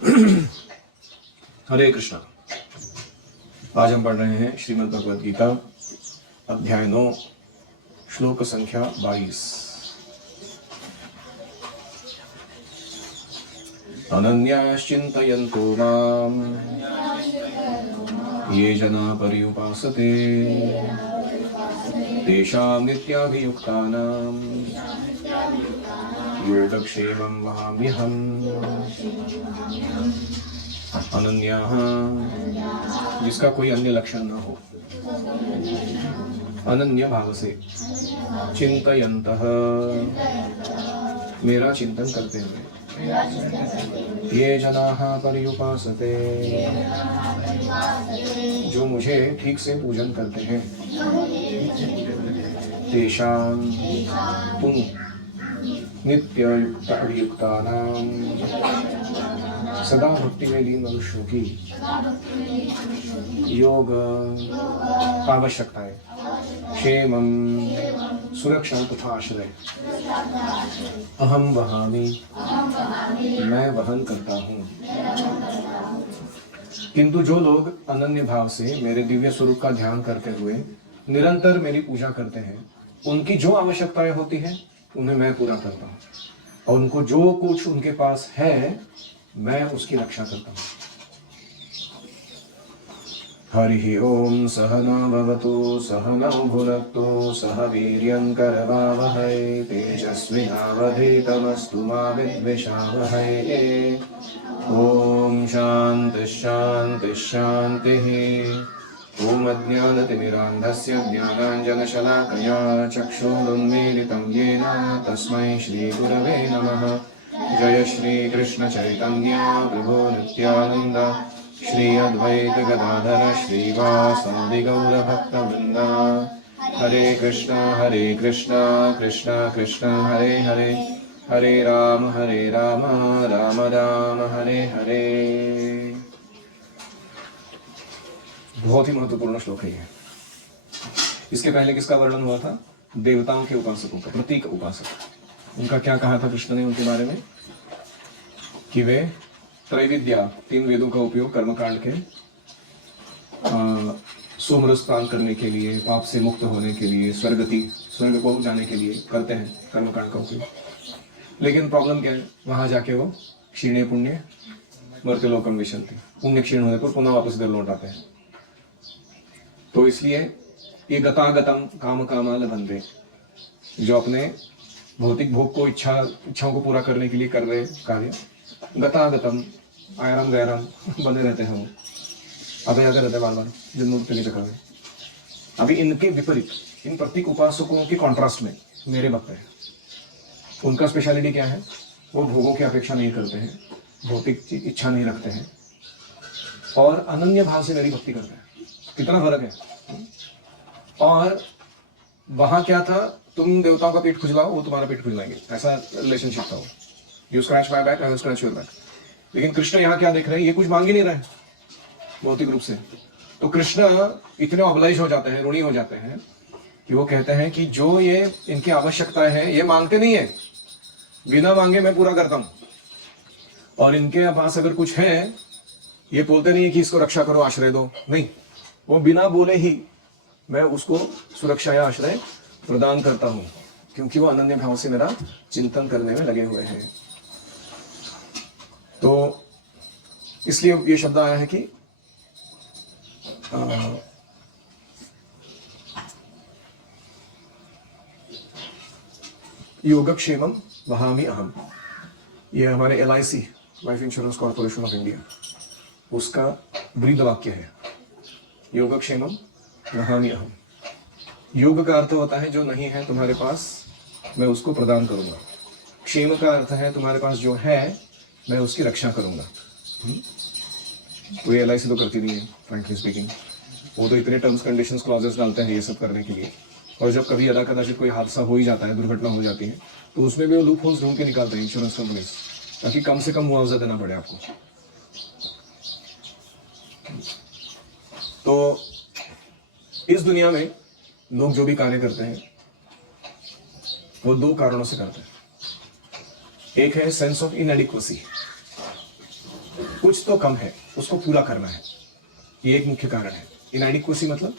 हरे कृष्णा। आज हम पढ़ रहे हैं श्रीमद् भगवद गीता अध्याय 9 श्लोक संख्या 22। अनन्याश्चिन्तयन्तो माम् ये जना पर्युपासते तेषां नित्याभियुक्तानां योगक्षेमं वहाम्यहम्। अनन्याः जिसका कोई अन्य लक्षण न हो, अनन्य भाव से, चिंतयन्तः मेरा चिंतन करते हुए, ये जनाः पर्युपासते जो मुझे ठीक से पूजन करते हैं, तेषां उन नित्य अभियुक्तानां सदा भक्ति में लीन मनुष्यों की योग आवश्यकताएं, क्षेमं सुरक्षा तथा आश्रय, अहम वहामि मैं वहन करता हूँ। किंतु जो लोग अनन्य भाव से मेरे दिव्य स्वरूप का ध्यान करते हुए निरंतर मेरी पूजा करते हैं, उनकी जो आवश्यकताएं होती हैं उन्हें मैं पूरा करता हूँ, और उनको जो कुछ उनके पास है मैं उसकी रक्षा करता हूँ। हरि ओम सहना भवतु सहनौ भुनक्तु सह वीर्यं करवावहै तेजस्विनावधीतमस्तु मा विद्विषावहै। ओम शांति शांति शांतिः। ओम अज्ञानतिमिरान्धस्य ज्ञानाञ्जनशलाकया चक्षुरुन्मीलितं येन तस्मै श्रीगुरवे नमः। जय श्री कृष्ण चैतन्य प्रभु नित्यानंद श्री अद्वैत गदाधर श्रीवासादि गौर भक्तवृंद। हरे कृष्णा कृष्णा कृष्णा हरे हरे, हरे राम राम राम हरे हरे। बहुत ही महत्वपूर्ण श्लोक है ये। इसके पहले किसका वर्णन हुआ था? देवताओं के उपासकों का, प्रतीक उपासक। उनका क्या कहा था कृष्ण ने उनके बारे में? कि वे त्रैविद्या, 3 वेदों का उपयोग कर्मकांड के सोमरस पान करने के लिए, पाप से मुक्त होने के लिए, स्वर्ग को जाने के लिए करते हैं कर्मकांड का उपयोग। लेकिन प्रॉब्लम क्या है? वहां जाके वो क्षीणे पुण्य मर्त्यलोकम विशन्ति, पुण्य क्षीण होने पर पुनः वापस घर लौट आते हैं। तो इसलिए ये गतागतम काम कामाल बंदे, जो अपने भौतिक भोग को इच्छाओं को पूरा करने के लिए कर रहे कार्य, गतागतम आयरम गैरम बने रहते हैं। वो अबे आगे रहते बार बार जन्म के चक्कर में। अभी इनके विपरीत, इन प्रतीक उपासकों के कॉन्ट्रास्ट में मेरे भक्त हैं। उनका स्पेशलिटी क्या है? वो भोगों की अपेक्षा नहीं करते हैं, भौतिक इच्छा नहीं रखते हैं, और अनन्य भाव से मेरी भक्ति करते हैं। कितना फर्क है। और वहां क्या था? तुम देवताओं का पेट खुजलाओ, वो तुम्हारा पेट खुजलाएंगे, ऐसा रिलेशनशिप था वो। You scratch my back, I will scratch your back. लेकिन कृष्ण यहाँ क्या देख रहे हैं? ये कुछ मांग ही नहीं रहे भौतिक रूप से। तो कृष्ण इतने ऑब्लाइज हो जाते हैं, ऋणी हो जाते हैं कि वो कहते हैं कि जो ये इनकी आवश्यकता है ये मांगते नहीं है, बिना मांगे मैं पूरा करता हूँ। और इनके पास अगर कुछ है, ये बोलते नहीं है कि इसको रक्षा करो, आश्रय दो, नहीं, वो बिना बोले ही मैं उसको सुरक्षा या आश्रय प्रदान करता हूँ, क्योंकि वो अनन्य भाव से मेरा चिंतन करने में लगे हुए हैं। तो इसलिए ये शब्द आया है कि योगक्षेमम वहामि अहम। ये हमारे LIC, life insurance corporation of India, उसका ब्रीद वाक्य है, योगक्षेमम वहामि अहम। योग का अर्थ होता है जो नहीं है तुम्हारे पास मैं उसको प्रदान करूंगा। क्षेम का अर्थ है तुम्हारे पास जो है मैं उसकी रक्षा करूंगा। तो ये LIC तो करती नहीं है, फ्रैंकली स्पीकिंग। वो तो इतने टर्म्स कंडीशंस क्लॉजेस डालते हैं ये सब करने के लिए, और जब कभी अदा कदाचित कोई हादसा हो ही जाता है, दुर्घटना हो जाती है, तो उसमें भी वो लूप होल्स ढूंढ के निकालते हैं इंश्योरेंस कंपनीज, ताकि कम से कम मुआवजा देना पड़े आपको। तो इस दुनिया में लोग जो भी कार्य करते हैं वो 2 कारणों से करते हैं। एक है सेंस ऑफ इनएडिक्वेसी, कुछ तो कम है, उसको पूरा करना है, ये एक मुख्य कारण है। इनएडिक्वेसी मतलब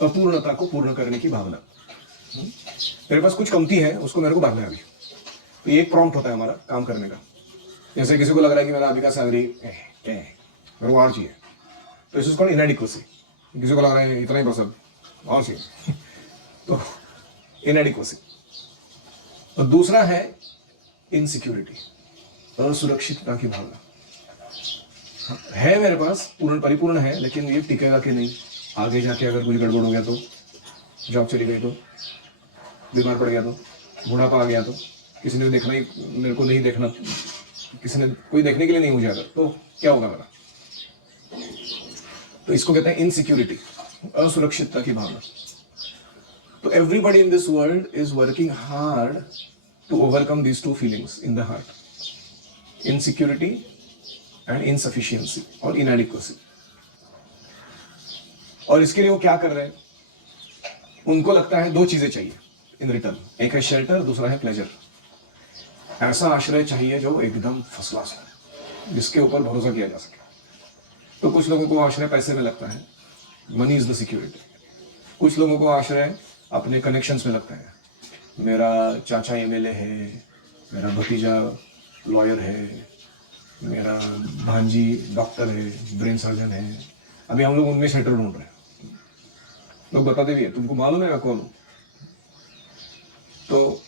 अपूर्णता को पूर्ण करने की भावना। मेरे पास कुछ कमती है, उसको मेरे को भरना है अभी, तो ये एक प्रॉम्प्ट होता है हमारा काम करने का। जैसे किसी को लग रहा है कि मेरा अभी का सैलरी मेरे को और चाहिए, तो इस कॉल्ड इनएडिक्वेसी। किसी को लग रहा है इतना ही पसंद और चाहिए तो इनएडिक्वेसी। और दूसरा है इनसिक्योरिटी, असुरक्षितता की भावना। है मेरे पास पूर्ण परिपूर्ण है, लेकिन ये टिकेगा कि नहीं, आगे जाके अगर कुछ गड़बड़ हो गया तो, जॉब चली गई तो, बीमार पड़ गया तो, बुढ़ापा आ गया तो, किसी ने देखना ही मेरे को नहीं देखना, किसी ने कोई देखने के लिए नहीं मुझे अगर, तो क्या होगा मेरा। तो इसको कहते हैं इनसिक्योरिटी, असुरक्षितता की भावना। तो everybody in this world is working hard to overcome these two feelings in the heart, insecurity and insufficiency और इनएडिक्वेसी। और इसके लिए वो क्या कर रहे हैं, उनको लगता है दो चीजें चाहिए इन रिटर्न, एक है शेल्टर, दूसरा है प्लेजर। ऐसा आश्रय चाहिए जो एकदम फर्स्ट क्लास हो, जिसके ऊपर भरोसा किया जा सके। तो कुछ लोगों को आश्रय पैसे में लगता है, मनी इज द सिक्योरिटी। कुछ लोगों को आश्रय अपने कनेक्शंस में लगता है, मेरा चाचा एमएलए है, मेरा भतीजा लॉयर है, मेरा भांजी डॉक्टर है, ब्रेन सर्जन है। अभी हम लोग उनमें शेल्टर ढूंढ रहे हैं। लोग बताते भी है, तुमको मालूम है मैं कौन हूं। तो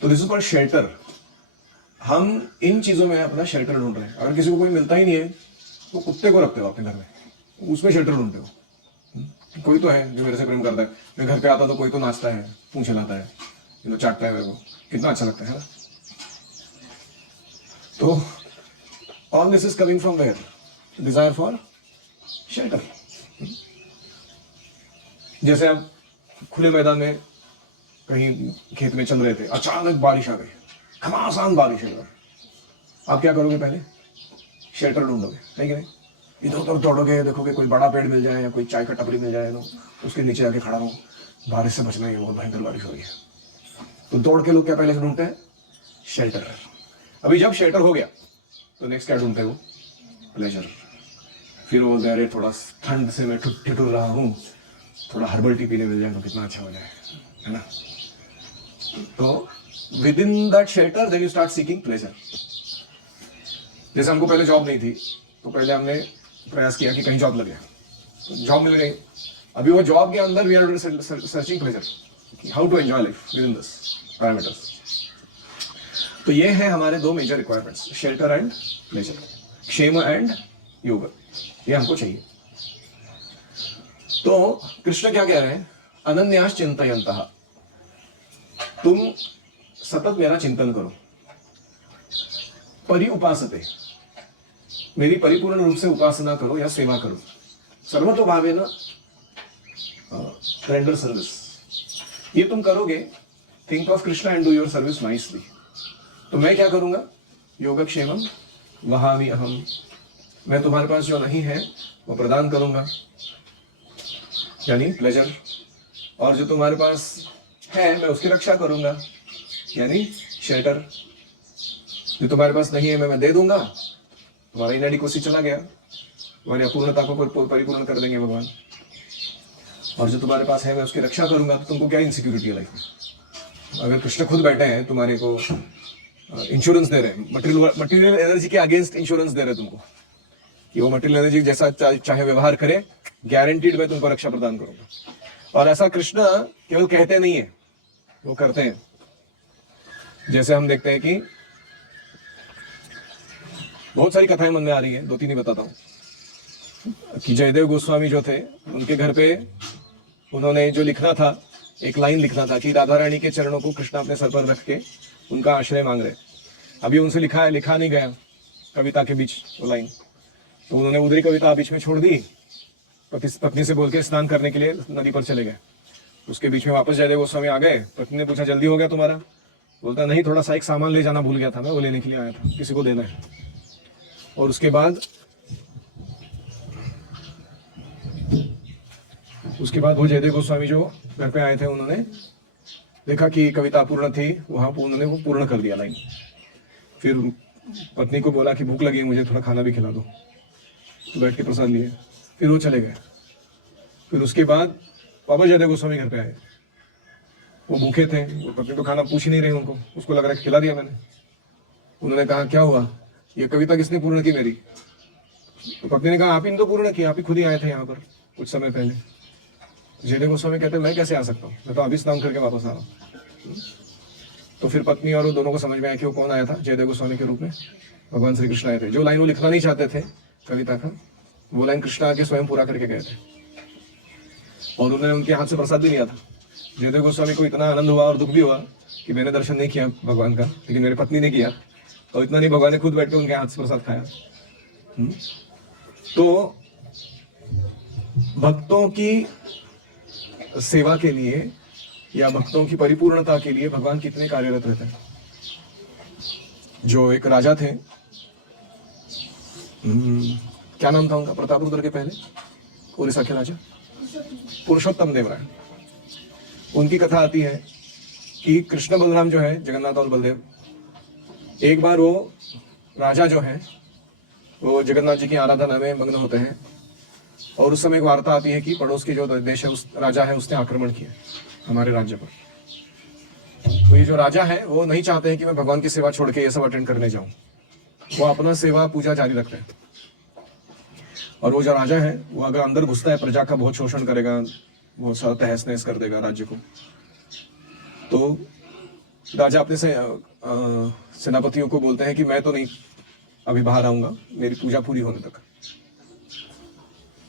दिस इज कॉल्ड शेल्टर। हम इन चीजों में अपना शेल्टर ढूंढ रहे हैं। अगर किसी को कोई मिलता ही नहीं है, तो कुत्ते को रखते हो अपने घर में, उसमें शेल्टर ढूंढते हो। कोई तो है जो मेरे से प्रेम करता है, मैं घर पे आता तो कोई तो नाचता है, पूंछ हिलाता है, चाटता है मेरे को, कितना अच्छा लगता है ना। तो all this is coming from where, desire for shelter. जैसे आप खुले मैदान में कहीं खेत में चल रहे थे, अचानक बारिश आ गई, घमासान बारिश है, आप क्या करोगे, पहले शेल्टर ढूंढोगे, है कि नहीं। इधर उधर दौड़ोगे, देखोगे कोई बड़ा पेड़ मिल जाए या कोई चाय का टपरी मिल जाए, तो उसके नीचे आके खड़ा रहो, बारिश से बचना ही, बहुत भयंकर बारिश हो रही है। तो दौड़ के लोग क्या पहले से ढूंढते हैं, शेल्टर। अभी जब शेल्टर हो गया तो नेक्स्ट क्या ढूंढते हो, प्लेजर। फिर वो अरे थोड़ा ठंड से मैं ठिठुर रहा हूँ, थोड़ा हर्बल टी पीने मिल जाए तो कितना अच्छा हो जाए, है ना। तो within that shelter then you start seeking pleasure. जैसे हमको पहले जॉब नहीं थी, तो पहले हमने प्रयास किया कि कहीं जॉब लगे, तो जॉब मिल गई। अभी वो जॉब के अंदर we are searching pleasure, how to enjoy life within this parameters. तो ये है हमारे दो major requirements, shelter and pleasure, क्षेम एंड योग, ये हमको चाहिए। तो कृष्ण क्या कह रहे हैं, अनन्यास चिंतयन्तः, तुम सतत मेरा चिंतन करो, परि उपासते, मेरी परिपूर्ण रूप से उपासना करो या सेवा करो, सर्वतोभावेन रेंडर सर्विस। ये तुम करोगे, think of Krishna and do your service nicely. तो मैं क्या करूंगा, योगक्षेमम वहामि अहम, मैं तुम्हारे पास जो नहीं है वो प्रदान करूंगा, यानी प्लेजर। और जो तुम्हारे पास है मैं उसकी रक्षा करूंगा, यानी शेल्टर। जो तुम्हारे पास नहीं है मैं दे दूंगा, तुम्हारा इनएडिक्वेसी चला गया, तुम्हारी अपूर्णता को परिपूर्ण कर देंगे भगवान। और जो तुम्हारे पास है मैं उसकी रक्षा करूंगा, तो तुमको क्या इनसिक्योरिटी है लाइफ में। अगर कृष्ण खुद बैठे हैं तुम्हारे को इंश्योरेंस दे रहे हैं, मटेरियल एनर्जी के अगेंस्ट इंश्योरेंस दे रहे हैं तुमको, कि वो मटेरियल एनर्जी जैसा चाहे व्यवहार करे, गारंटीड मैं तुमको रक्षा प्रदान करूंगा। और ऐसा कृष्ण केवल कहते नहीं है, वो करते हैं। जैसे हम देखते हैं कि बहुत सारी कथाएं मन में आ रही है, दो तीन ही बताता हूं। कि जयदेव गोस्वामी जो थे, उनके घर पे उन्होंने जो लिखना था, एक लाइन लिखना था कि राधा रानी के चरणों को कृष्ण अपने सर पर रख के उनका आश्रय मांग रहे। अभी उनसे लिखा नहीं गया कविता के बीच वो लाइन, तो उन्होंने उधरी कविता बीच में छोड़ दी, पत्नी से बोल के स्नान करने के लिए नदी पर चले गए। उसके बीच में वापस जयदेव गोस्वामी आ गए, पत्नी ने पूछा जल्दी हो गया तुम्हारा, बोलता नहीं थोड़ा सा एक सामान ले जाना भूल गया था, मैं वो लेने के लिए आया था, किसी को देना है। और उसके बाद वो जयदेव गोस्वामी जो घर पे आए थे, उन्होंने देखा कि कविता पूर्ण थी, वहां उन्होंने वो पूर्ण कर दिया लाइन। फिर पत्नी को बोला कि भूख लगी है, मुझे थोड़ा खाना भी खिला दो, तो बैठ के प्रसाद लिए, फिर वो चले गए। फिर उसके बाद बाबा जयदेव गोस्वामी घर पे आए, वो भूखे थे, वो पत्नी तो खाना पूछ ही नहीं रहे उनको, उसको लग रहा है खिला दिया मैंने। उन्होंने कहा क्या हुआ, ये कविता किसने पूर्ण की मेरी? तो पत्नी ने कहा आप ही ने तो पूर्ण की, आप ही खुद ही आए थे यहाँ पर कुछ समय पहले। जयदेव गोस्वामी कहते मैं कैसे आ सकता हूँ, मैं तो अभी स्नान करके वापस आ रहा हूँ। तो फिर पत्नी और वो दोनों को समझ में आया कि वो कौन आया था, जयदेव गोस्वामी के रूप में भगवान श्री कृष्ण आए थे। जो लाइन वो लिखना नहीं चाहते थे कविता का, वो लाइन कृष्ण आके स्वयं पूरा करके गए थे, और उन्होंने उनके हाथ से प्रसाद भी लिया था। जयदेव गोस्वामी को इतना आनंद हुआ और दुख भी हुआ कि मैंने दर्शन नहीं किया भगवान का, लेकिन मेरी पत्नी ने किया, और इतना नहीं, भगवान ने खुद बैठ के उनके हाथ से प्रसाद खाया। तो भक्तों की सेवा के लिए या भक्तों की परिपूर्णता के लिए भगवान कितने कार्यरत रहते हैं। जो एक राजा थे, क्या नाम था उनका, प्रतापरुद्र के पहले, उड़ीसा के राजा पुरुषोत्तम देव राय। उनकी कथा आती है कि कृष्ण बलराम जो है, जगन्नाथ और बलदेव, एक बार वो राजा जो है वो जगन्नाथ जी की आराधना में मग्न होते हैं, और उस समय एक वार्ता आती है कि पड़ोस के जो देश है, उस राजा है, उसने आक्रमण किया हमारे राज्य पर। तो ये जो राजा है वो नहीं चाहते हैं कि मैं भगवान की सेवा छोड़ के ये सब अटेंड करने जाऊं, वो अपना सेवा पूजा जारी रखते हैं। और वो जो राजा है वो अगर अंदर घुसता है, प्रजा का बहुत शोषण करेगा, बहुत सारा तहस नहस कर देगा राज्य को। तो राजा अपने सेनापतियों को बोलते हैं कि मैं तो नहीं अभी बाहर आऊंगा, मेरी पूजा पूरी होने तक।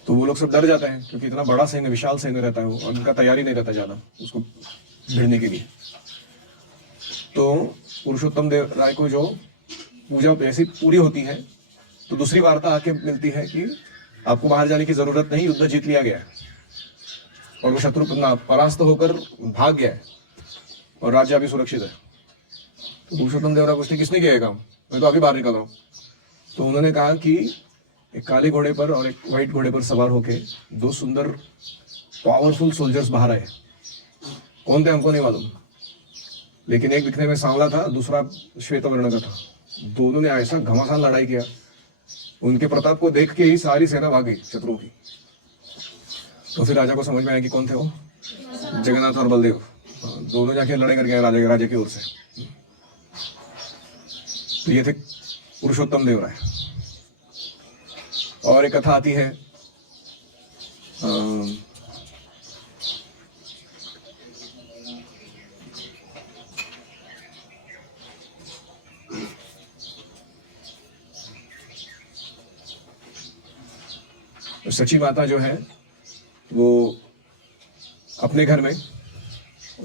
तो वो लोग सब डर जाते हैं, क्योंकि इतना बड़ा सैन्य, विशाल सैन्य रहता है वो, और उनका तैयारी नहीं रहता ज्यादा उसको भिड़ने के लिए। तो पुरुषोत्तम देव राय को जो पूजा ऐसी पूरी होती है, तो दूसरी वार्ता आके मिलती है कि आपको बाहर जाने की जरूरत नहीं, युद्ध जीत लिया गया है, और वो शत्रु परास्त होकर भाग गया है, और राज्य अभी सुरक्षित है। तो पुरुषोत्तम देव राय पूछते किसने किया काम, मैं तो अभी बाहर निकल रहा हूँ। तो उन्होंने कहा कि एक काले घोड़े पर और एक व्हाइट घोड़े पर सवार होके दो सुंदर पावरफुल सोल्जर्स बाहर आए। कौन थे हमको नहीं मालूम, लेकिन एक दिखने में सांवला था, दूसरा श्वेत वर्ण का था। दोनों ने ऐसा घमासान लड़ाई किया, उनके प्रताप को देख के ही सारी सेना भाग गई शत्रुओं की। तो फिर राजा को समझ में आया कि कौन थे वो, जगन्नाथ और बलदेव, दोनों जाके लड़ाई करके आए राजा की ओर से। तो ये थे पुरुषोत्तम देव राय। और एक कथा आती है, सची माता जो है वो अपने घर में,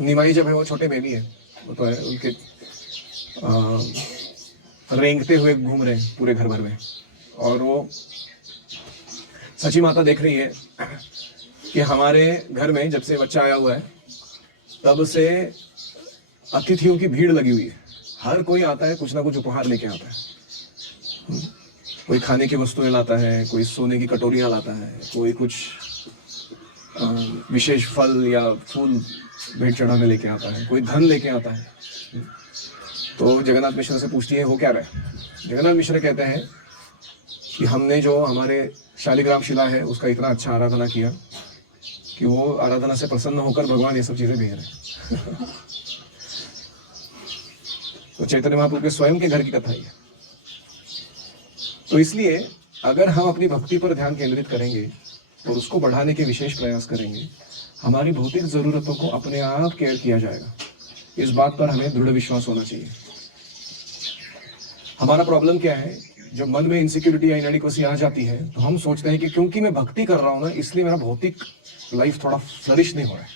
निमाई जब है वो छोटे बेबी है, वो तो है उनके रेंगते हुए घूम रहे हैं पूरे घर भर में, और वो सची माता देख रही है कि हमारे घर में जब से बच्चा आया हुआ है तब से अतिथियों की भीड़ लगी हुई है। हर कोई आता है, कुछ ना कुछ उपहार लेके आता है। कोई खाने की वस्तुएं लाता है, कोई सोने की कटोरियां लाता है, कोई कुछ विशेष फल या फूल भेंट चढ़ाने लेके आता है, कोई धन लेके आता है। तो जगन्नाथ मिश्र से पूछती है हो क्या रहा है। जगन्नाथ मिश्र कहते हैं कि हमने जो हमारे शालिग्राम शिला है उसका इतना अच्छा आराधना किया कि वो आराधना से प्रसन्न होकर भगवान ये सब चीजें भेज रहे हैं। तो चैतन्य महाप्रभु के स्वयं के घर की कथा ही है। तो इसलिए अगर हम अपनी भक्ति पर ध्यान केंद्रित करेंगे और उसको बढ़ाने के विशेष प्रयास करेंगे, हमारी भौतिक जरूरतों को अपने आप केयर किया जाएगा। इस बात पर हमें दृढ़ विश्वास होना चाहिए। हमारा प्रॉब्लम क्या है, जब मन में इनसिक्योरिटी या इनएडिक्वेसी आ जाती है तो हम सोचते हैं कि क्योंकि मैं भक्ति कर रहा हूं ना, इसलिए मेरा भौतिक लाइफ थोड़ा फ्लरिश नहीं हो रहा है,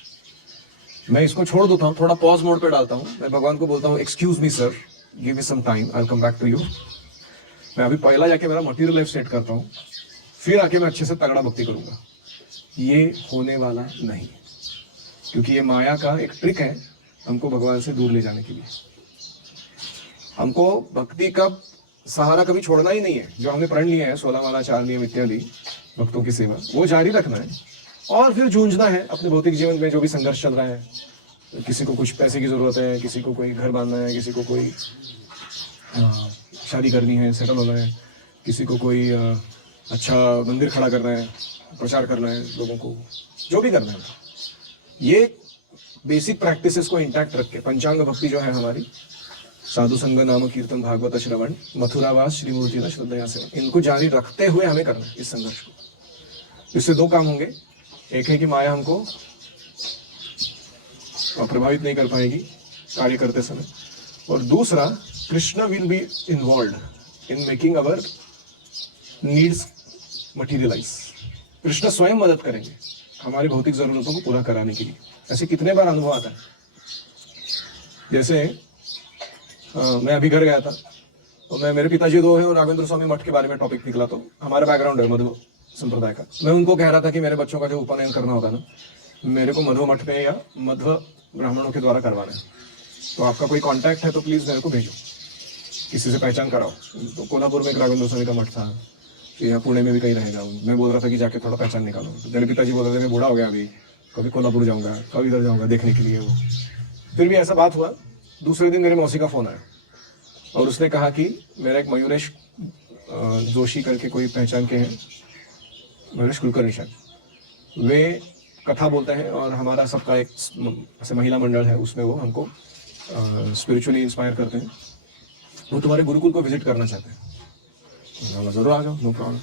मैं इसको छोड़ देता हूँ, थोड़ा पॉज मोड पे डालता हूँ। मैं भगवान को बोलता हूँ excuse me sir, give me some time, I will come back to you. मैं अभी पहला जाके मेरा मटेरियल लाइफ सेट करता हूँ, फिर आके मैं अच्छे से तगड़ा भक्ति करूंगा। ये होने वाला नहीं, क्योंकि ये माया का एक ट्रिक है हमको भगवान से दूर ले जाने के लिए। हमको भक्ति का सहारा कभी छोड़ना ही नहीं है। जो हमने प्रण लिया है 16 माला 4 नियम इत्यादि भक्तों की सेवा, वो जारी रखना है और फिर जूझना है अपने भौतिक जीवन में जो भी संघर्ष चल रहा है। किसी को कुछ पैसे की जरूरत है, किसी को कोई घर बांधना है, किसी को कोई शादी करनी है, सेटल होना है, किसी को कोई अच्छा मंदिर खड़ा करना है, प्रचार करना है लोगों को, जो भी करना है, ये बेसिक प्रैक्टिसेस को इंटैक्ट रख के पंचांग भक्ति जो है हमारी, साधु संग नाम कीर्तन भागवत श्रवण मथुरावास श्री मूर्ति न श्रद्धया सेवन, इनको जारी रखते हुए हमें करना है इस संघर्ष को। इससे दो काम होंगे, एक है कि माया हमको प्रभावित नहीं कर पाएगी कार्य करते समय, और दूसरा Krishna will be involve in making our needs materialise. Krishna स्वयं मदद करेंगे हमारी भौतिक जरूरतों को पूरा कराने के लिए। ऐसे कितने बार अनुभव आता है, जैसे मैं अभी घर गया था तो मेरे पिताजी दो हैं और राघवेंद्र स्वामी मठ के बारे में टॉपिक निकला, तो हमारा बैकग्राउंड है मध्व संप्रदाय का। मैं उनको कह रहा था कि मेरे बच्चों का जो उपनयन करना होगा ना, मेरे को मध्व मठ में या मध्व ब्राह्मणों के द्वारा करवाना है, तो आपका कोई कांटेक्ट है तो प्लीज़ मेरे को भेजो, किसी से पहचान कराओ। तो कोल्हापुर में एक राघवेंद्र स्वामी का मठ था, या पुणे में भी कहीं रहेगा। मैं बोल रहा था कि जाके थोड़ा पहचान निकालो, तो मेरे पिताजी बोल रहे थे मैं बूढ़ा हो गया अभी, कभी कोल्हापुर जाऊँगा, कभी इधर जाऊँगा देखने के लिए। वो फिर भी ऐसा बात हुआ। दूसरे दिन मेरे मौसी का फ़ोन आया और उसने कहा कि मेरा एक मयूरेश जोशी करके कोई पहचान के हैं, मयूरेश कुलकर्णी शायद, वे कथा बोलते हैं और हमारा सबका एक ऐसे महिला मंडल है, उसमें वो हमको स्पिरिचुअली इंस्पायर करते हैं, वो तुम्हारे गुरुकुल को विजिट करना चाहते हैं। जरूर आ जाओ, नो प्रॉब्लम।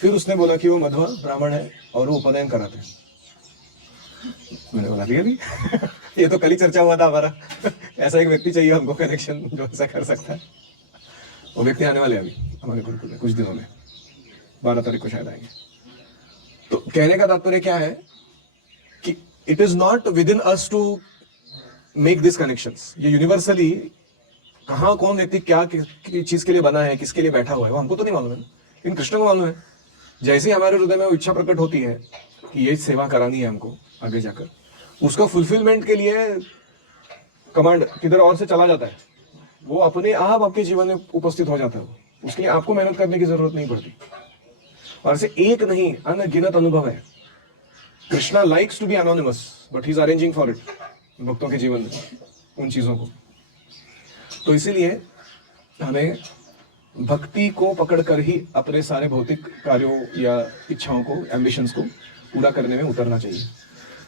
फिर उसने बोला कि वो मध्वा ब्राह्मण है और वो उपनयन कराते हैं। मैंने बोला रियली ये तो कल ही चर्चा हुआ था हमारा ऐसा एक व्यक्ति चाहिए हमको कनेक्शन जो ऐसा कर सकता है। वो व्यक्ति आने वाले अभी हमारे गुरुकुल में कुछ दिनों में, 12 तारीख को शायद आएंगे। तो कहने का तात्पर्य क्या है कि it is not within us to make this connections. ये यूनिवर्सली कहाँ कौन व्यक्ति क्या चीज के लिए बना है, किसके लिए बैठा हुआ है, वो हमको तो नहीं मालूम है, लेकिन कृष्ण को मालूम है। जैसे ही हमारे हृदय में वो इच्छा प्रकट होती है कि ये सेवा करानी है हमको आगे जाकर, उसका फुलफिलमेंट के लिए कमांड किधर और से चला जाता है, वो अपने आप आपके जीवन में उपस्थित हो जाता है। उसके लिए आपको मेहनत करने की जरूरत नहीं पड़ती। और ऐसे एक नहीं अनगिनत अनुभव है। Krishna likes to be anonymous but he is arranging for it भक्तों के जीवन में उन चीजों को। तो इसीलिए हमें भक्ति को पकड़कर ही अपने सारे भौतिक कार्यों या इच्छाओं को, एम्बिशंस को पूरा करने में उतरना चाहिए,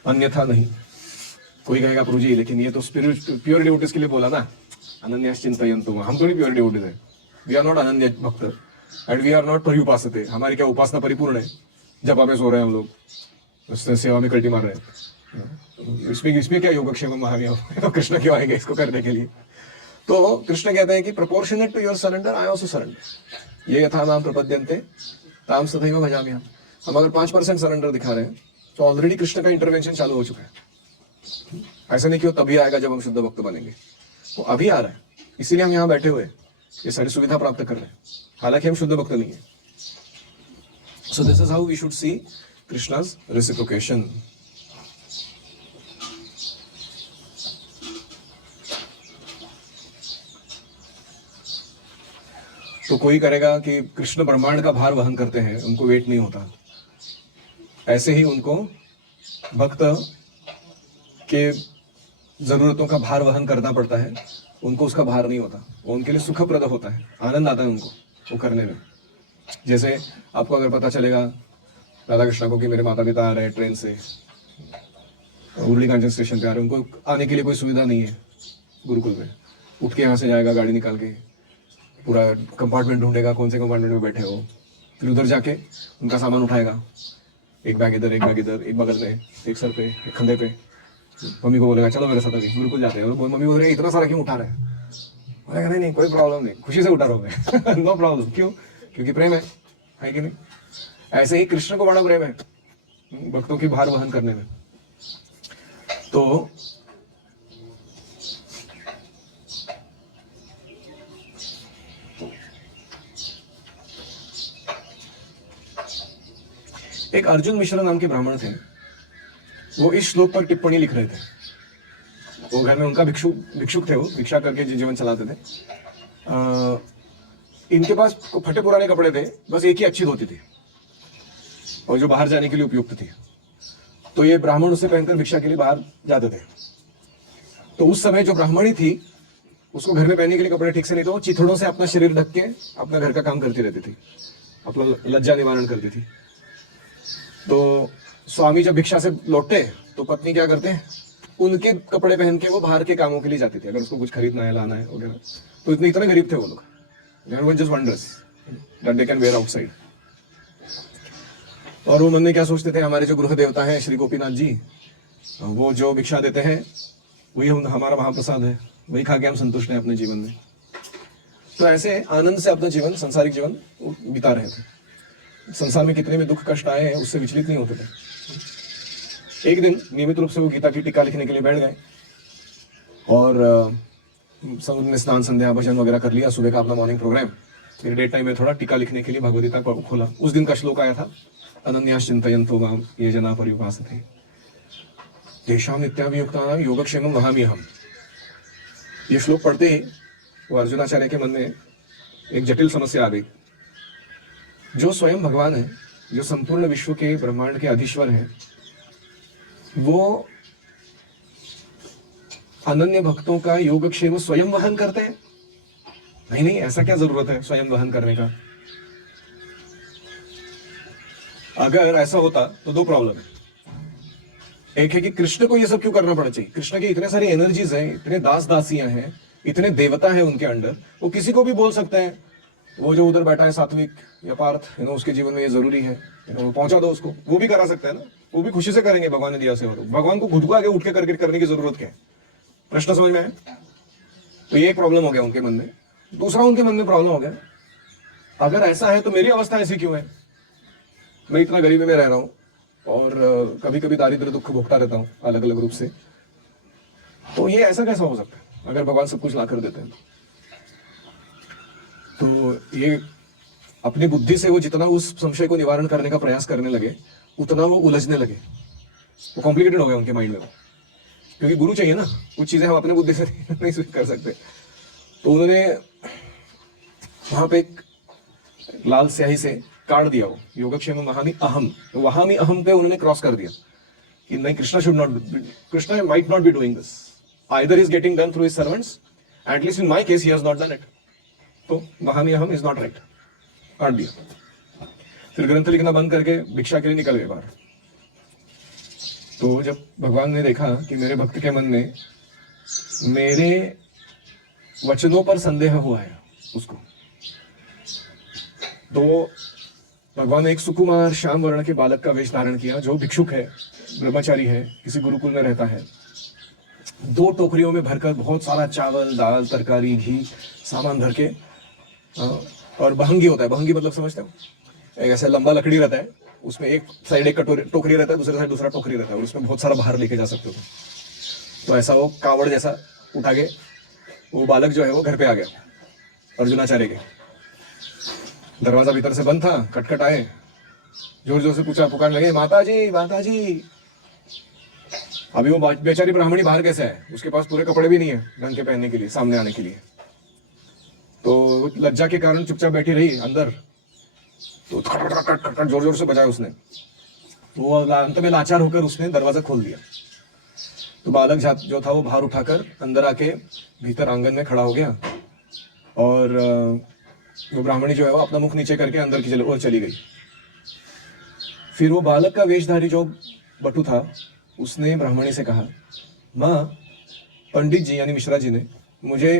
अन्यथा नहीं। कोई कहेगा प्रभु जी लेकिन ये तो प्योर डिवोटीज के लिए बोला ना, अनन्या चिंतयन्तु। हम थोड़ी प्योर डिवोटीज है, वी आर नॉट अनन्य भक्त एंड वी आर नॉट पर्युपासते। हमारी क्या उपासना परिपूर्ण है, जब हमें सो रहे हैं हम लोग, उसने सेवा में कल्टी मार रहे हैं, इसमें क्या योगक्षेम महावीर तो कृष्ण क्यों आएंगे इसको करने के लिए। तो कृष्ण कहते हैं कि proportionate to your surrender I also surrender, ये यथा माम प्रपद्यन्ते ताम सदैव भजामि। हम अगर 5% सरेंडर दिखा रहे हैं तो ऑलरेडी कृष्ण का इंटरवेंशन चालू हो चुका है। ऐसा नहीं कि वो तभी आएगा जब हम शुद्ध भक्त बनेंगे, वो अभी आ रहा है। इसीलिए हम यहाँ बैठे हुए ये सारी सुविधा प्राप्त कर रहे हैं, हालांकि हम शुद्ध भक्त नहीं है। So this is how we should see Krishna's reciprocation. तो कोई करेगा कि कृष्ण ब्रह्मांड का भार वहन करते हैं, उनको वेट नहीं होता। ऐसे ही उनको भक्त के जरूरतों का भार वहन करना पड़ता है, उनको उसका भार नहीं होता, वो उनके लिए सुखप्रद होता है, आनंद आता है उनको वो करने में। जैसे आपको अगर पता चलेगा राधा कृष्ण को कि मेरे माता पिता आ रहे हैं ट्रेन से, उर्ली कांचन स्टेशन पे आ रहे हैं, उनको आने के लिए कोई सुविधा नहीं है गुरुकुल में, उठ के यहाँ से जाएगा गाड़ी निकाल के, पूरा कंपार्टमेंट ढूंढेगा कौन से कंपार्टमेंट में बैठे हो, फिर उधर जाके उनका सामान उठाएगा, एक बैग इधर, एक बैग इधर, एक बगल में, एक सर पे, एक कंधे पे। मम्मी को बोलेगा चलो मेरे साथ अभी गुरुकुल जाते हैं, और मम्मी बोल रही है इतना सारा क्यों उठा रहे हैं, बोलेगा नहीं नहीं कोई प्रॉब्लम नहीं, खुशी से उठा रहा हूँ मैं नो प्रॉब्लम। क्यों? क्योंकि प्रेम है कि नहीं। ऐसे ही कृष्ण को बड़ा प्रेम है भक्तों की भार वहन करने में। तो एक अर्जुन मिश्रा नाम के ब्राह्मण थे, वो इस श्लोक पर टिप्पणी लिख रहे थे। वो घर में उनका भिक्षुक थे, वो भिक्षा करके जीवन चलाते थे। इनके पास फटे पुराने कपड़े थे, बस एक ही अच्छी धोती थी और जो बाहर जाने के लिए उपयुक्त थी। तो ये ब्राह्मण उसे पहनकर भिक्षा के लिए बाहर जाते थे। तो उस समय जो ब्राह्मणी थी उसको घर में पहनने के लिए कपड़े ठीक से नहीं, तो वो चिथड़ों से अपना शरीर ढक के अपना घर का काम करती रहती थी, अपना लज्जा निवारण करती थी। तो स्वामी जब भिक्षा से लौटते तो पत्नी क्या करते, उनके कपड़े पहन के वो बाहर के कामों के लिए जाती थी, अगर उसको कुछ खरीदना है, लाना है वगैरह। तो इतने गरीब थे वो लोग, they had just one dress that they can wear outside। और वो मन में क्या सोचते थे, हमारे जो गृह देवता हैं श्री गोपीनाथ जी, वो जो भिक्षा देते हैं वही हमारा महाप्रसाद है, वही खा के हम संतुष्ट हैं अपने जीवन में। तो ऐसे आनंद से अपना जीवन, सांसारिक जीवन बिता रहे थे। संसार में कितने भी दुख कष्ट आए हैं उससे विचलित नहीं होते थे। एक दिन नियमित रूप से वो गीता की टीका लिखने के लिए बैठ गए और उन्होंने स्नान संध्या भजन वगैरह कर लिया, सुबह का अपना मॉर्निंग प्रोग्राम। फिर डे टाइम में थोड़ा टीका लिखने के लिए भगवद गीता को खोला। उस दिन का श्लोक आया था, अनन्यास चिंतयन्तो माम ये जना पर्युपासते तेषां नित्याभियुक्तानां योगक्षेमं वहाम्यहम्। ये श्लोक पढ़ते ही वो अर्जुनाचार्य के मन में एक जटिल समस्या आ गई। जो स्वयं भगवान है, जो संपूर्ण विश्व के ब्रह्मांड के अधीश्वर है, वो अनन्य भक्तों का योगक्षेम स्वयं वहन करते हैं? नहीं, ऐसा क्या जरूरत है स्वयं वहन करने का? अगर ऐसा होता तो दो प्रॉब्लम है। एक है कि कृष्ण को ये सब क्यों करना पड़ा चाहिए? कृष्ण के इतने सारे एनर्जीज हैं, इतने दास दासियां हैं, इतने देवता हैं उनके अंडर, वो किसी को भी बोल सकते हैं वो जो उधर बैठा है सात्विक या पार्थ, उसके जीवन में ये जरूरी है, पहुंचा दो उसको। वो भी करा सकते हैं ना, वो भी खुशी से करेंगे, भगवान ने दिया सेवा। भगवान को घुटका के उठ के करके करने की जरूरत क्या है? प्रश्न समझ में आया? तो ये एक प्रॉब्लम हो गया उनके मन में। दूसरा उनके मन में प्रॉब्लम हो गया, अगर ऐसा है तो मेरी अवस्था ऐसी क्यों है? मैं इतना गरीबी में रह रहा हूं और कभी कभी दारिद्र दुख भोगता रहता हूं अलग अलग रूप से, तो ये ऐसा कैसा हो सकता है अगर भगवान सब कुछ ला कर देते हैं? तो ये अपनी बुद्धि से वो जितना उस संशय को निवारण करने का प्रयास करने लगे, उतना वो उलझने लगे, वो कॉम्प्लिकेटेड हो गया उनके माइंड में। क्योंकि गुरु चाहिए ना, कुछ चीजें हम अपने बुद्धि से नहीं कर सकते। तो उन्होंने वहां पे एक लाल स्याही से काट दिया, वो योगक्षेम वहामी अहम, वहामी अहम पे उन्होंने क्रॉस कर दिया कि नहीं, Krishna should not, Krishna might not be doing this, either is getting done through his servants, at least in my case he has not done it. तो वहामी अहम इज नॉट राइट, काट दिया। फिर ग्रंथ लिखना बंद करके भिक्षा के लिए निकल गए बाहर। तो जब भगवान ने देखा कि मेरे भक्त के मन में मेरे वचनों पर संदेह हुआ है उसको, तो भगवान ने एक सुकुमार श्याम वर्ण के बालक का वेश धारण किया, जो भिक्षुक है, ब्रह्मचारी है, किसी गुरुकुल में रहता है। 2 टोकरियों में भरकर बहुत सारा चावल, दाल, तरकारी, घी, सामान भर के, और बहंगी होता है, बहंगी मतलब समझते हो, एक ऐसा लंबा लकड़ी रहता है, उसमें एक साइड एक टोकरी रहता है, दूसरे साइड दूसरा टोकरी रहता है, और उसमें बहुत सारा बाहर लेके जा सकते हो। तो ऐसा वो कावड़ जैसा उठा के वो बालक जो है वो घर पे आ गया अर्जुनाचार्य के। दरवाजा भीतर से बंद था, खटखट आए, जोर जोर से पूछा, पुकारने लगे, माता जी, माता जी। अभी वो बेचारी ब्राह्मणी बाहर कैसे है, उसके पास पूरे कपड़े भी नहीं है ढंग के पहनने के लिए, सामने आने के लिए। तो लज्जा के कारण चुपचाप बैठी रही अंदर। तो खटखट जोर जोर से बजाया उसने। वो अंत में लाचार होकर उसने दरवाजा खोल दिया। तो बालक जो था वो बाहर उठाकर अंदर आके भीतर आंगन में खड़ा हो गया, और वो ब्राह्मणी जो है वो अपना मुख नीचे करके अंदर की ओर चली गई। फिर वो बालक का वेशधारी जो बटू था, उसने ब्राह्मणी से कहा, माँ, पंडित जी यानी मिश्रा जी ने मुझे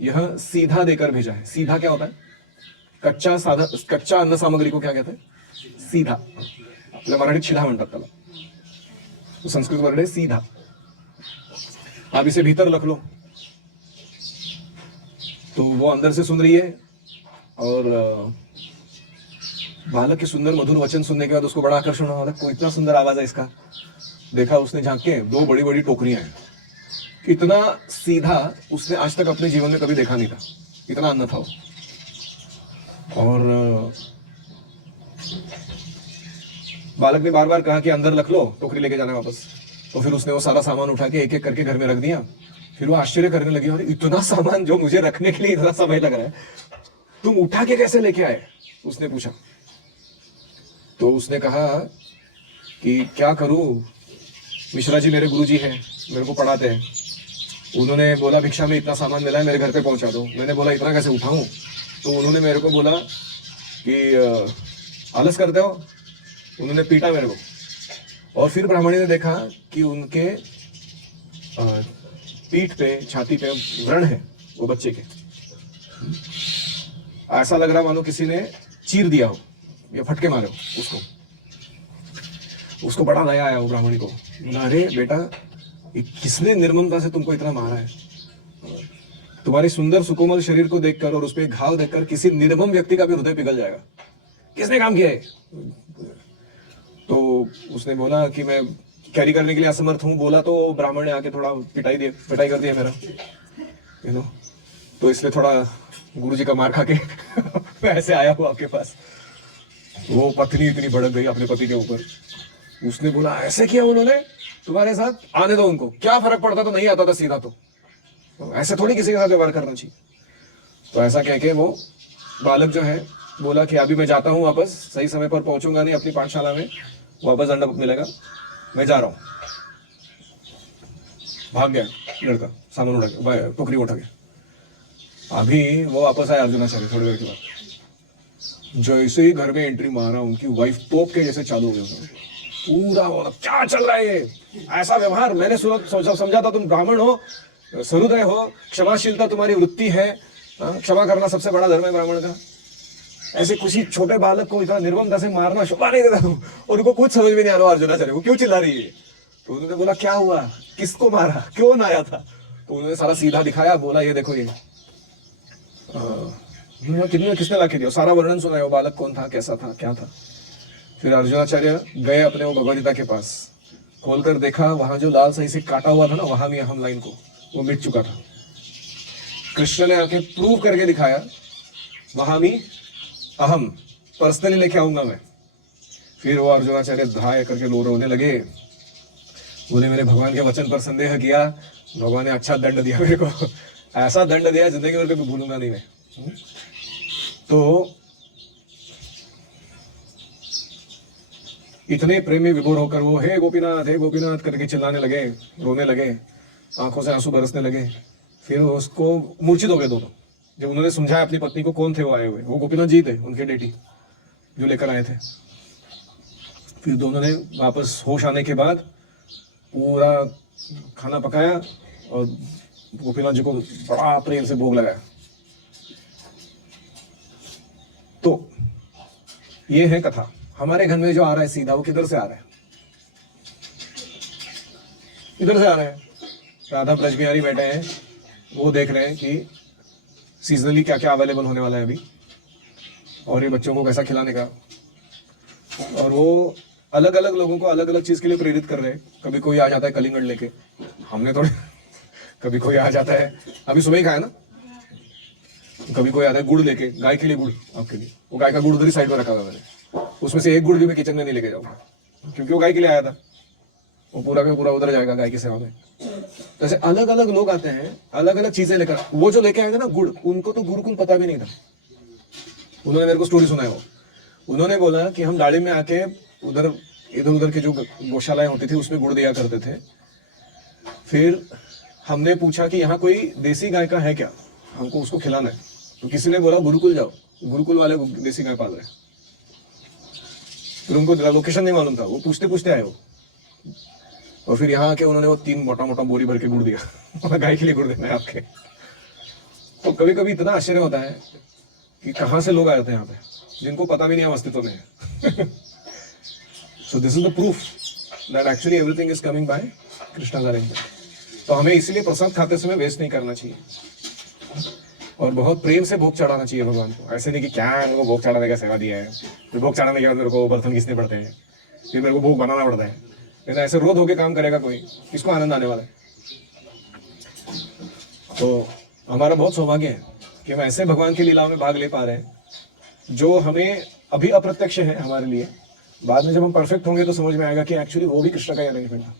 यह सीधा देकर भेजा है। सीधा क्या होता है? कच्चा अन्न सामग्री को क्या कहते हैं? सीधा। आपल्या मराठीत शिधा म्हणतात त्याला, तो संस्कृत वर्ड है सीधा। आप इसे भीतर रख लो। तो वो अंदर से सुन रही है, और बालक के सुंदर मधुर वचन सुनने के बाद उसको बड़ा आकर्षण हो रहा है, इतना सुंदर आवाज है इसका। देखा उसने झांक के, 2 बड़ी बड़ी टोकरियां हैं। इतना सीधा उसने आज तक अपने जीवन में कभी देखा नहीं था, इतना अन्न था वो। और बालक ने बार बार कहा कि अंदर रख लो, टोकरी लेके जाना वापस। तो फिर उसने वो सारा सामान उठा के एक एक करके घर में रख दिया। फिर वो आश्चर्य करने लगी, और इतना सामान जो मुझे रखने के लिए इतना समय लग रहा है, तुम उठा के कैसे लेके आए? उसने पूछा। तो उसने कहा कि क्या करूं, मिश्रा जी मेरे गुरुजी हैं, मेरे को पढ़ाते हैं, उन्होंने बोला भिक्षा में इतना सामान मिला है, मेरे घर पे पहुंचा दो। मैंने बोला इतना कैसे उठाऊं? तो उन्होंने मेरे को बोला कि आलस करते हो। उन्होंने पीटा मेरे को। और फिर ब्राह्मणी ने देखा कि उनके पीठ पे, छाती पे व्रण है वो बच्चे के। ऐसा लग रहा मानो किसी ने चीर दिया हो या फटके मारे हो उसको बड़ा दया आया वो ब्राह्मणी को। बोला अरे बेटा, किसने निर्ममता से तुमको इतना मारा है? तुम्हारे सुंदर सुकोमल शरीर को देखकर और उस पर घाव देखकर किसी निर्मम व्यक्ति का भी हृदय पिघल जाएगा। किसने काम किया है? तो उसने बोला कि मैं कैरी करने के लिए असमर्थ हूँ। बोला तो ब्राह्मण ने आके थोड़ा पिटाई कर दिया मेरा, तो इसलिए थोड़ा गुरुजी का मार खा के मैं ऐसे आया हूँ आपके पास। वो पत्नी इतनी भड़क गई अपने पति के ऊपर। उसने बोला ऐसे किया उन्होंने तुम्हारे साथ? आने दो उनको, क्या फर्क पड़ता? तो नहीं आता था सीधा। तो ऐसे थोड़ी किसी के साथ व्यवहार करना चाहिए। तो ऐसा कह के वो बालक जो है बोला कि अभी मैं जाता हूँ वापस, सही समय पर पहुंचूंगा नहीं अपनी पाठशाला में, वापस दंड मिलेगा, मैं जा रहा हूँ। भाग गया लड़का, सामान उठा के, टोकरी उठा के। अभी वो वापस आया अर्जुनाचार्य थोड़ी देर के बाद। जैसे ही घर में एंट्री मारा, उनकी वाइफ तोप के जैसे चालू हो गया पूरा। बोला क्या चल रहा है ये? ऐसा व्यवहार? मैंने समझा था तुम ब्राह्मण हो, सहृदय हो, क्षमाशीलता तुम्हारी वृत्ति है, क्षमा करना सबसे बड़ा धर्म है ब्राह्मण का। ऐसे किसी छोटे बालक को इतना निर्ममता से मारना शोभा नहीं देता तुम। उनको कुछ समझ में नहीं आ रहा अर्जुनाचार्य को, क्यों चिल्ला रही है? तो उन्होंने बोला क्या हुआ, किसको मारा, क्यों आया था? तो उन्होंने सारा सीधा दिखाया। बोला ये देखो, ये किसने ला के दिया? सारा वर्णन सुनाया, वो बालक कौन था, कैसा था, क्या था। फिर अर्जुनाचार्य गए अपने वो भगवद्गीता के पास, खोलकर देखा वहां जो लाल सही से काटा हुआ था ना, वहां भी अहम लाइन को वो मिट चुका था। कृष्ण ने आके प्रूव करके दिखाया, वहां भी अहम पर्सनली लेके आऊंगा मैं। फिर वो अर्जुनाचार्य धाय करके रोने लगे। बोले मैंने भगवान के वचन पर संदेह किया, भगवान ने अच्छा दंड दिया मेरे को, ऐसा दंड दिया जिंदगी भर कभी भूलूंगा नहीं मैं। तो इतने प्रेम में विभोर होकर वो हे गोपीनाथ करके चिल्लाने लगे, रोने लगे, आंखों से आंसू बरसने लगे। फिर उसको मूर्छित हो गए दोनों। जब उन्होंने समझाया अपनी पत्नी को कौन थे वो आए हुए, वो गोपीनाथ जी थे, उनके डेटी जो लेकर आए थे। फिर दोनों ने वापस होश आने के बाद पूरा खाना पकाया और गोपीनाथ जी को बड़ा प्रेम से भोग लगाया। तो ये है कथा। हमारे घर में जो आ रहा है सीधा, वो किधर से आ रहा है? इधर से आ रहा है। राधा ब्रज बिहारी बैठे हैं, वो देख रहे हैं कि सीजनली क्या क्या अवेलेबल होने वाला है अभी, और ये बच्चों को कैसा खिलाने का। और वो अलग अलग लोगों को अलग अलग चीज के लिए प्रेरित कर रहे हैं। कभी कोई आ जाता है कलिंगड़ लेके, हमने थोड़े कभी कोई आ जाता है, अभी सुबह ही खाया ना, कभी कोई आता है गुड़ लेके, गाय के लिए गुड़ आपके लिए। वो गाय का गुड़ उधर ही साइड में रखा हुआ मैंने, उसमें से एक गुड़ भी मैं किचन में नहीं लेके जाऊंगा, क्योंकि वो गाय के लिए आया था। वो पूरा का पूरा उधर जाएगा गाय की सेवा में। तो ऐसे अलग अलग लोग आते हैं, अलग अलग चीजें लेकर। वो जो लेके आए थे ना गुड़, उनको तो गुरुकुल पता भी नहीं था। उन्होंने मेरे को स्टोरी सुनाया। वो उन्होंने बोला कि हम दाढ़ी में आके उधर इधर उधर के जो गौशालाएं होती थी उसमें गुड़ दिया करते थे। फिर हमने पूछा कि यहाँ कोई देसी गाय का है क्या, हमको उसको खिलाना है। तो किसी ने बोला गुरुकुल जाओ, गुरुकुल वाले देसी गाय पाल रहे हैं। फिर उनको लोकेशन नहीं मालूम था, वो पूछते पूछते आए वो। और फिर यहाँ आके उन्होंने वो 3 मोटा मोटा बोरी भर के गुड़ दिया। गाय के लिए गुड़ देना है आपके। तो कभी कभी इतना आश्चर्य होता है कि कहाँ से लोग आते हैं यहाँ पे, जिनको पता भी नहीं हम अस्तित्व में है। So this is the proof that actually everything is coming by Krishna's arrangement. तो हमें इसलिए प्रसाद खाते समय वेस्ट नहीं करना चाहिए, और बहुत प्रेम से भोग चढ़ाना चाहिए भगवान को। ऐसे नहीं कि क्या मेरे को भोग चढ़ाने का सेवा दिया है, फिर भोग चढ़ाने के बाद मेरे को बर्तन घिसने पड़ते हैं, फिर मेरे को भोग बनाना पड़ता है। लेकिन ऐसे रोज होके काम करेगा कोई, किसको आनंद आने वाला है? तो हमारा बहुत सौभाग्य है कि हम ऐसे भगवान की लीलाओं में भाग ले पा रहे हैं जो हमें अभी अप्रत्यक्ष है हमारे लिए। बाद में जब हम परफेक्ट होंगे तो समझ में आएगा कि एक्चुअली वो भी कृष्ण का अरेंजमेंट था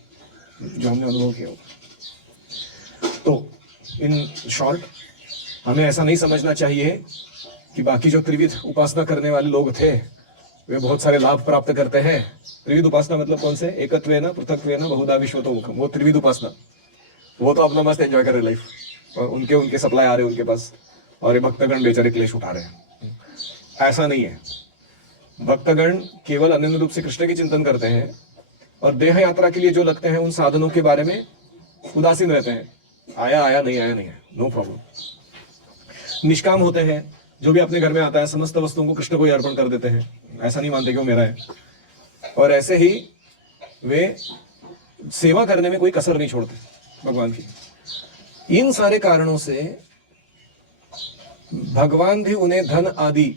जो हमने अनुभव किया होगा। तो इन शॉर्ट, हमें ऐसा नहीं समझना चाहिए कि बाकी जो त्रिविध उपासना करने वाले लोग थे वे बहुत सारे लाभ प्राप्त करते हैं। त्रिविध उपासना मतलब कौन से? एकत्वेन, पृथक्त्वेन, बहुधा विश्वतो मुखम, वो त्रिविध उपासना। वो तो अपना मस्त एंजॉय कर रहे लाइफ, और उनके उनके सप्लाई आ रहे हैं उनके पास, और ये भक्तगण बेचारे क्लेश उठा रहे हैं। ऐसा नहीं है। भक्तगण केवल अनन्य रूप से कृष्ण की चिंतन करते हैं, और देह यात्रा के लिए जो लगते हैं उन साधनों के बारे में उदासीन रहते हैं। आया आया, नहीं आया नहीं है, नो प्रॉब्लम। निष्काम होते हैं, जो भी अपने घर में आता है समस्त वस्तुओं को कृष्ण को ही अर्पण कर देते हैं, ऐसा नहीं मानते कि वो मेरा है। और ऐसे ही वे सेवा करने में कोई कसर नहीं छोड़ते भगवान की। इन सारे कारणों से भगवान भी उन्हें धन आदि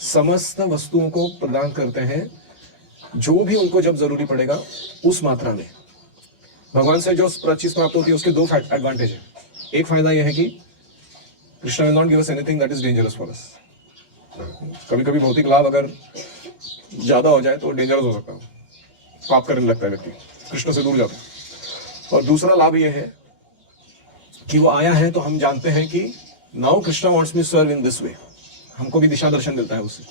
समस्त वस्तुओं को प्रदान करते हैं, जो भी उनको जब जरूरी पड़ेगा उस मात्रा में। भगवान से जो चीज प्राप्त होती है उसके दो एडवांटेज है। एक फायदा यह है कि Krishna will not give us anything that is dangerous for us. कभी कभी भौतिक लाभ अगर ज्यादा हो जाए तो डेंजरस हो सकता है, पाप करने लगता है व्यक्ति, कृष्ण से दूर जाता है। और दूसरा लाभ यह है कि वो आया है तो हम जानते हैं कि now Krishna wants me serve in this way, हमको भी दिशा दर्शन मिलता है उससे।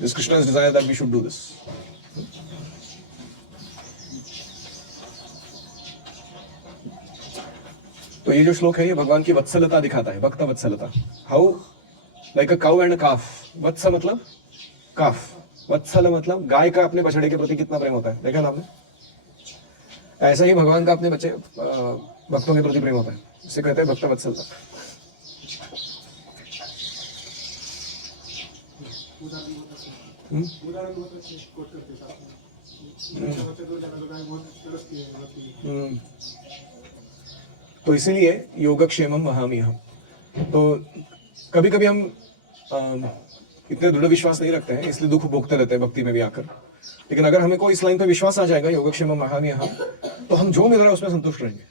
This Krishna is desire that we should do this. तो ये जो श्लोक है ये भगवान की वत्सलता दिखाता है, भक्त वत्सलता। How like a cow and a calf. वत्स मतलब काफ, वत्सल मतलब गाय का अपने बछड़े के प्रति कितना प्रेम होता है, देखा ना आपने। ऐसा ही भगवान का अपने बच्चे भक्तों के प्रति प्रेम होता है, इसे कहते हैं भक्त वत्सलता। तो इसीलिए योगक्षेमम वहाम्यहम्। तो कभी कभी हम इतने दृढ़ विश्वास नहीं रखते हैं, इसलिए दुख भोगते रहते हैं भक्ति में भी आकर। लेकिन अगर हमें कोई इस लाइन पे विश्वास आ जाएगा योगक्षेमम वहाम्यहम्, तो हम जो मिल रहा है उसमें संतुष्ट रहेंगे।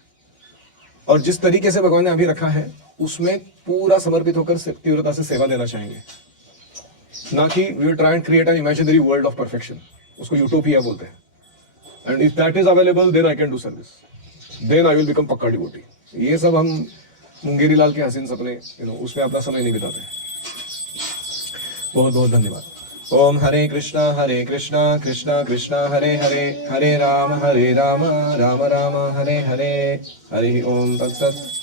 और जिस तरीके से भगवान ने अभी रखा है उसमें पूरा समर्पित होकर तीव्रता से सेवा देना चाहेंगे, ना कि we will try and create an imaginary world of perfection. उसको यूटोपिया बोलते हैं। And if that is available then I can do service, then I will become पक्का डिवोटी। ये सब हम मुंगेरी लाल के हसीन सपने उसमें अपना समय नहीं बिताते। बहुत बहुत धन्यवाद। ओम हरे कृष्णा कृष्णा कृष्णा हरे हरे, हरे राम राम राम राम हरे हरे। हरि ओम तत्सत।